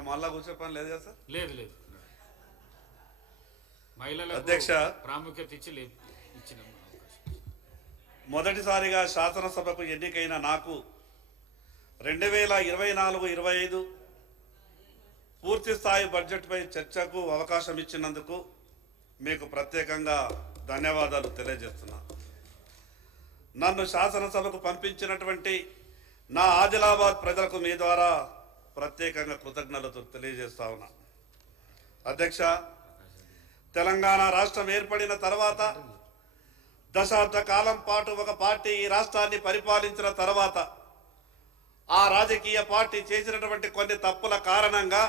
ఇంకా మళ్ళా కూర్చో పని లేదు కదా సార్? లేదు లేదు, మహిళలకు అధ్యక్ష, ప్రాముఖ్యత ఇచ్చిన మొదటిసారిగా శాసనసభకు ఎన్నికైన నాకు 2024-25 పూర్తి స్థాయి బడ్జెట్పై చర్చకు అవకాశం ఇచ్చినందుకు మీకు ప్రత్యేకంగా ధన్యవాదాలు తెలియజేస్తున్నా. నన్ను శాసనసభకు పంపించినటువంటి నా ఆదిలాబాద్ ప్రజలకు మీ ద్వారా ప్రత్యేకంగా కృతజ్ఞతలు తెలియజేస్తా ఉన్నా. అధ్యక్ష, తెలంగాణ రాష్ట్రం ఏర్పడిన తర్వాత దశాబ్ద కాలం పాటు ఒక పార్టీ ఈ రాష్ట్రాన్ని పరిపాలించిన తర్వాత ఆ రాజకీయ పార్టీ చేసినటువంటి కొన్ని తప్పుల కారణంగా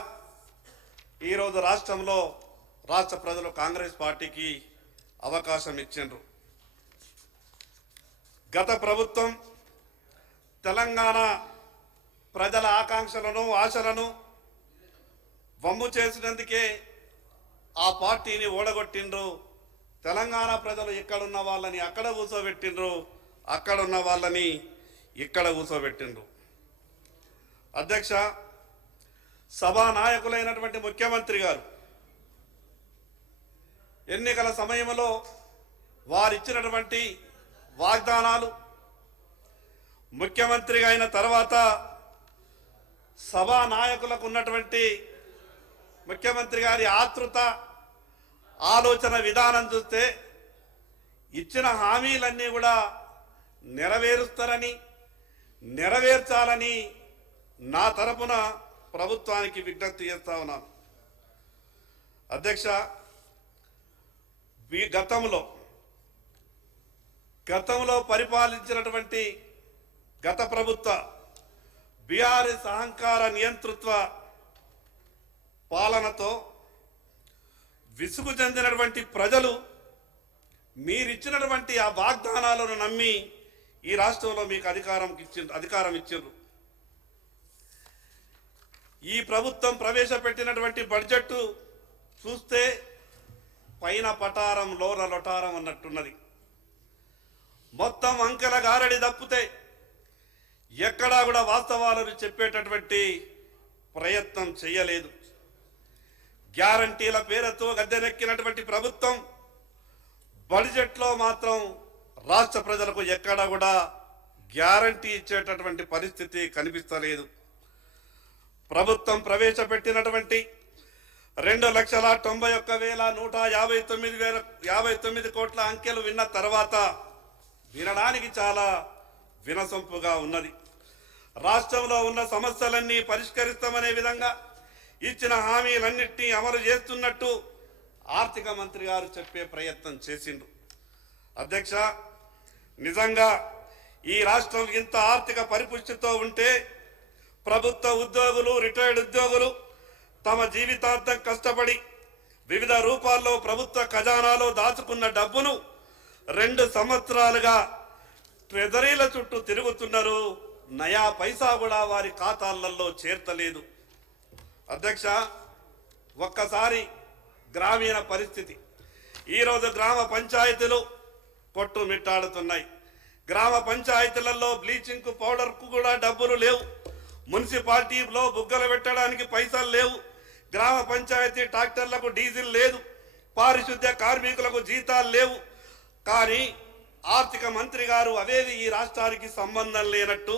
ఈరోజు రాష్ట్రంలో రాష్ట్ర ప్రజలు కాంగ్రెస్ పార్టీకి అవకాశం ఇచ్చిండ్రు. గత ప్రభుత్వం తెలంగాణ ప్రజల ఆకాంక్షలను ఆశలను వమ్ము చేసినందుకే ఆ పార్టీని ఓడగొట్టిండ్రు. తెలంగాణ ప్రజలు ఇక్కడున్న వాళ్ళని అక్కడ కూర్చోబెట్టిండ్రు, అక్కడున్న వాళ్ళని ఇక్కడ కూర్చోబెట్టిండ్రు. అధ్యక్ష, సభా నాయకులైనటువంటి ముఖ్యమంత్రి గారు ఎన్నికల సమయంలో వారిచ్చినటువంటి వాగ్దానాలు, ముఖ్యమంత్రిగా అయిన తర్వాత సభా నాయకులకు ఉన్నటువంటి ముఖ్యమంత్రి గారి ఆతృత, ఆలోచన విధానం చూస్తే ఇచ్చిన హామీలన్నీ కూడా నెరవేరుస్తారని, నెరవేర్చాలని నా తరపున ప్రభుత్వానికి విజ్ఞప్తి చేస్తా ఉన్నాను. అధ్యక్ష, గతంలో పరిపాలించినటువంటి గత ప్రభుత్వ బీఆర్ఎస్ అహంకార నియంతృత్వ పాలనతో విసుగు చెందినటువంటి ప్రజలు మీరిచ్చినటువంటి ఆ వాగ్దానాలను నమ్మి ఈ రాష్ట్రంలో మీకు అధికారం ఇచ్చిండ్రు. ఈ ప్రభుత్వం ప్రవేశపెట్టినటువంటి బడ్జెట్ చూస్తే పైన పటారం లోన లొటారం అన్నట్టున్నది. మొత్తం అంకెల గారడి తప్పితే ఎక్కడా కూడా వాస్తవాలను చెప్పేటటువంటి ప్రయత్నం చేయలేదు. గ్యారంటీల పేరుతో గద్దెనెక్కినటువంటి ప్రభుత్వం బడ్జెట్లో మాత్రం రాష్ట్ర ప్రజలకు ఎక్కడా కూడా గ్యారంటీ ఇచ్చేటటువంటి పరిస్థితి కనిపిస్తలేదు. ప్రభుత్వం ప్రవేశపెట్టినటువంటి 2,91,159 కోట్ల అంకెలు విన్న తర్వాత వినడానికి చాలా వినసొంపుగా ఉన్నది. రాష్ట్రంలో ఉన్న సమస్యలన్నీ పరిష్కరిస్తామనే విధంగా ఇచ్చిన హామీలన్నింటినీ అమలు చేస్తున్నట్టు ఆర్థిక మంత్రి గారు చెప్పే ప్రయత్నం చేసిండు. అధ్యక్ష, నిజంగా ఈ రాష్ట్రం ఇంత ఆర్థిక పరిపుష్టితో ఉంటే ప్రభుత్వ ఉద్యోగులు, రిటైర్డ్ ఉద్యోగులు తమ జీవితాంతం కష్టపడి వివిధ రూపాల్లో ప్రభుత్వ ఖజానాలో దాచుకున్న డబ్బును 2 సంవత్సరాలుగా ట్రెజరీల చుట్టూ తిరుగుతున్నారు. నయా పైసా కూడా వారి ఖాతాలలో చేర్తలేదు. అధ్యక్ష, ఒక్కసారి గ్రామీణ పరిస్థితి, ఈరోజు గ్రామ పంచాయతీలు కొట్టుమిట్టాడుతున్నాయి. గ్రామ పంచాయతీలలో బ్లీచింగ్ పౌడర్కు కూడా డబ్బులు లేవు. మున్సిపాలిటీలో బుగ్గలు పెట్టడానికి పైసలు లేవు. గ్రామ పంచాయతీ ట్రాక్టర్లకు డీజిల్ లేదు. పారిశుద్ధ్య కార్మికులకు జీతాలు లేవు. కానీ ఆర్థిక మంత్రి గారు అవేవి ఈ రాష్ట్రానికి సంబంధం లేనట్టు,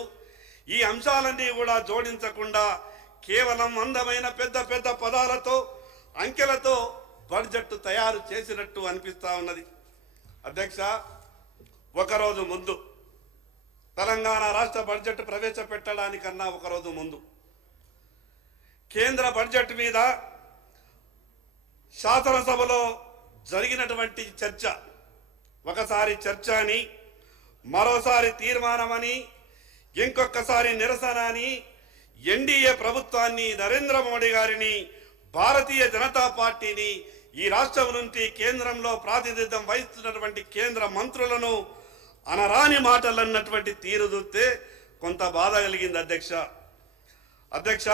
ఈ అంశాలన్నీ కూడా జోడించకుండా కేవలం అందమైన పెద్ద పెద్ద పదాలతో, అంకెలతో బడ్జెట్ తయారు చేసినట్టు అనిపిస్తా ఉన్నది. అధ్యక్ష, ఒకరోజు ముందు తెలంగాణ రాష్ట్ర బడ్జెట్ ప్రవేశపెట్టడానికన్నా ఒకరోజు ముందు కేంద్ర బడ్జెట్ మీద శాసనసభలో జరిగినటువంటి చర్చ, ఒకసారి చర్చ అని, మరోసారి తీర్మానమని, ఇంకొకసారి నిరసన అని ఎన్డీఏ ప్రభుత్వాన్ని, నరేంద్ర మోడీ గారిని, భారతీయ జనతా పార్టీని, ఈ రాష్ట్రం నుండి కేంద్రంలో ప్రాతినిధ్యం వహిస్తున్నటువంటి కేంద్ర మంత్రులను అనరాని మాటలు అన్నటువంటి తీరు చూస్తే కొంత బాధ కలిగింది. అధ్యక్ష,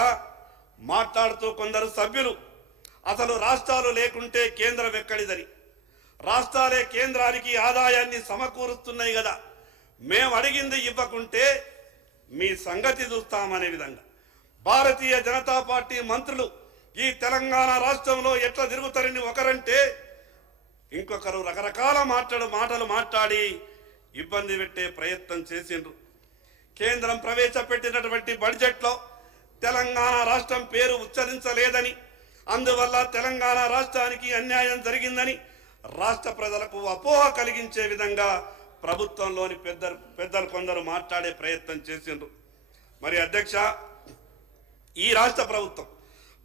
మాట్లాడుతూ కొందరు సభ్యులు అసలు రాష్ట్రాలు లేకుంటే కేంద్రం ఎక్కడిదని, రాష్ట్రాలే కేంద్రానికి ఆదాయాన్ని సమకూరుస్తున్నాయి కదా, మేము అడిగింది ఇవ్వకుంటే మీ సంగతి చూస్తామనే విధంగా భారతీయ జనతా పార్టీ మంత్రులు ఈ తెలంగాణ రాష్ట్రంలో ఎట్లా తిరుగుతారని ఒకరంటే ఇంకొకరు రకరకాల మాటలు మాట్లాడి ఇబ్బంది పెట్టే ప్రయత్నం చేసిండ్రు. కేంద్రం ప్రవేశపెట్టినటువంటి బడ్జెట్లో తెలంగాణ రాష్ట్రం పేరు ఉచ్చరించలేదని, అందువల్ల తెలంగాణ రాష్ట్రానికి అన్యాయం జరిగిందని రాష్ట్ర ప్రజలకు అపోహ కలిగించే విధంగా ప్రభుత్వంలోని పెద్దలు కొందరు మాట్లాడే ప్రయత్నం చేసిండ్రు. మరి అధ్యక్ష, ఈ రాష్ట్ర ప్రభుత్వం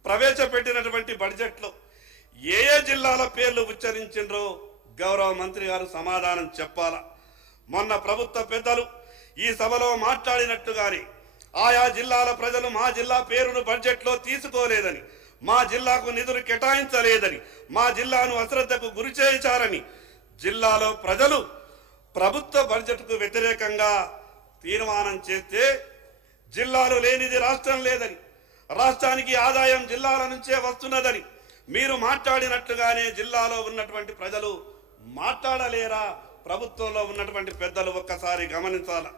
ప్రవేశపెట్టినటువంటి బడ్జెట్లో ఏ జిల్లాల పేర్లు ఉచ్చరించిండ్రో గౌరవ మంత్రి గారు సమాధానం చెప్పాలా. మొన్న ప్రభుత్వ పెద్దలు ఈ సభలో మాట్లాడినట్టుగానే ఆయా జిల్లాల ప్రజలు మా జిల్లా పేరును బడ్జెట్లో తీసుకోలేదని, మా జిల్లాకు నిధులు కేటాయించలేదని, మా జిల్లాను అశ్రద్ధకు గురి చేశారని జిల్లాలో ప్రజలు ప్రభుత్వ బడ్జెట్కు వ్యతిరేకంగా తీర్మానం చేస్తే, జిల్లాలు లేనిది రాష్ట్రం లేదని, రాష్ట్రానికి ఆదాయం జిల్లాల నుంచే వస్తున్నదని మీరు మాట్లాడినట్లుగానే జిల్లాలో ఉన్నటువంటి ప్రజలు మాట్లాడలేరా? ప్రభుత్వంలో ఉన్నటువంటి పెద్దలు ఒక్కసారి గమనించాలి.